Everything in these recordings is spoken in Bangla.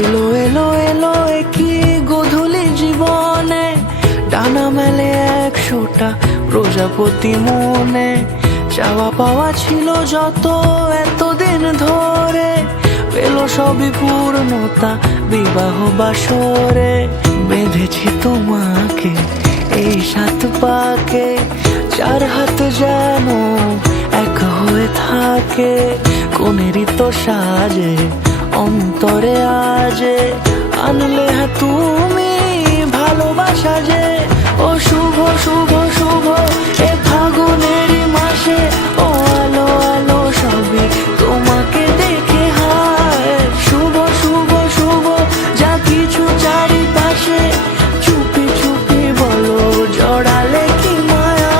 এলো এলো এলো কি গোধূলি জীবনে, ডানা মেলে 100টা প্রজাপতি মনে। চাওয়া পাওয়া ছিল যত এতদিন ধরে, পেল সবই পূর্ণতা বিবাহ বাসরে। বেঁধেছি তোমাকে এই 7 পাকে, 4 হাত যেন এক হয়ে থাকে। কোনেরই তো সাজে অন্তরে আজে, আনলে তুমি ভালোবাসা যে। ও শুভ শুভ শুভ এ ফাগুনেরই মাসে, ও আলো আলো সবই তোমাকে দেখে হায়। শুভ শুভ শুভ যা কিছু চারিপাশে, চুপি চুপি বলো জড়ালে কি মায়া।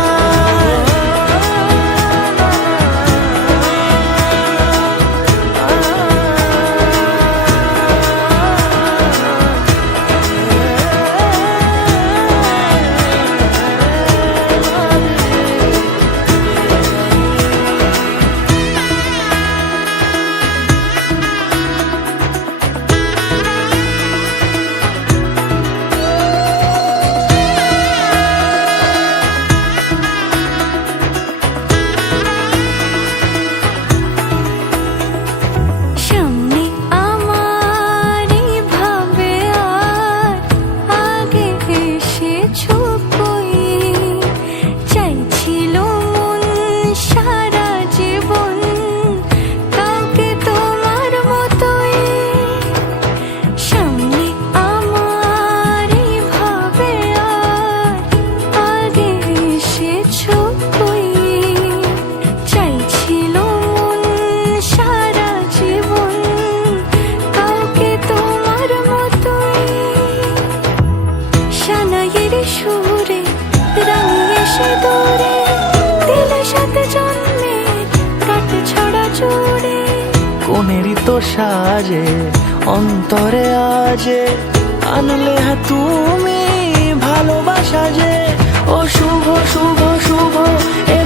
সুরে রাঙিয়ে সে দূরে, দিলে 7 জন্মের কাট ছড়া জোড়ে। কোনেরই তো সাজে অন্তরে আজে, আনলে তুমি ভালোবাসা যে। ও শুভ শুভ শুভ এ